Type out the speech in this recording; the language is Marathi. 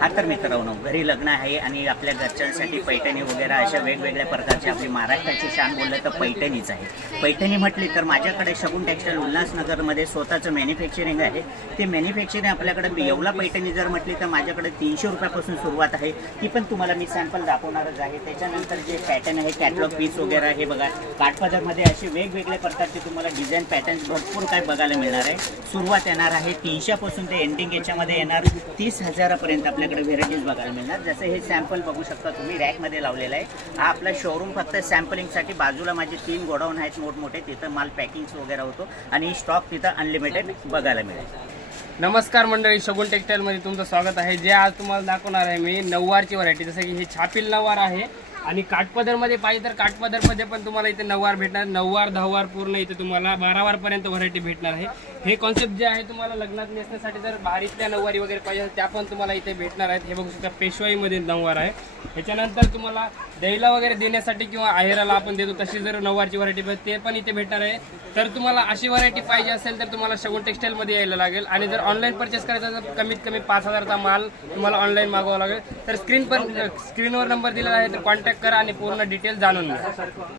हा तर मित्रांनो, घरी लग्न आहे आणि आपल्या घरच्यांसाठी पैठणी वगैरे अशा वेगवेगळ्या प्रकारची आपली महाराष्ट्राची शान बोललं तर पैठणीच आहे। पैठणी म्हटली तर माझ्याकडे शगुन टेक्सटाईल उल्हासनगरमध्ये स्वतःचं मॅन्युफॅक्चरिंग आहे। ते मॅन्युफॅक्चरिंग आपल्याकडे येवला पैठणी जर म्हटली तर माझ्याकडे 300 रुपयापासून सुरुवात आहे। ती पण तुम्हाला मी सॅम्पल दाखवणारच आहे। त्याच्यानंतर जे पॅटर्न आहे, कॅटलॉग पीस वगैरे हे बघा, काठपदरमध्ये असे वेगवेगळ्या प्रकारचे तुम्हाला डिझाईन पॅटर्न्स भरपूर काय बघायला मिळणार आहे। सुरुवात येणार आहे 300 पासून ते एंडिंग याच्यामध्ये येणार 30,000 पर्यंत आपल्याकडे व्हेरायटीज बघायला मिळणार। जसं हे सॅम्पल बघू शकता तुम्ही, रॅकमध्ये लावलेला आहे। हा आपला शोरूम फक्त सॅम्पलिंगसाठी, बाजूला माझे 3 गोडाऊन आहेत मोठमोठे, तिथं माल पॅकिंग्स वगैरे होतो आणि स्टॉक तिथं अनलिमिटेड बघायला मिळेल। नमस्कार मंडळी, शगुन टेक्सटाईलमध्ये तुमचं स्वागत आहे। जे आज तुम्हाला दाखवणार आहे मी नऊवारची व्हरायटी। जसं की हे छापील नऊवार आहे आणि काठपदरमध्ये पाहिजे तर काठपदरमध्ये पण तुम्हाला इथे नऊवार भेटणार। नऊवार 10 वार पूर्ण इथे तुम्हाला 12 वार पर्यंत व्हरायटी भेटणार आहे। हे कॉन्सेप्ट जे आहे तुम्हाला लग्नात नेसण्यासाठी जर भारीतल्या नऊवारी वगैरे पाहिजे त्या पण तुम्हाला इथे भेटणार आहेत। हे बघू शकता पेशवाईमध्ये नऊवार आहे। ह्याच्यानंतर तुम्हाला दहीला वगैरे देण्यासाठी किंवा आहेराला आपण देतो तशी जर नऊवारची व्हरायटी पाहिजे ते पण इथे भेटणार आहे। तर तुम्हाला अशी व्हरायटी पाहिजे असेल तर तुम्हाला शगुन टेक्सटाईलमध्ये यायला लागेल आणि जर ऑनलाईन परचेस करायचा तर कमीत कमी 5,000चा माल तुम्हाला ऑनलाईन मागवावा लागेल। तर स्क्रीनवर नंबर दिलेला आहे, तर कॉन्टॅक्ट करा आणि पूर्ण डिटेल जाणून घ्या।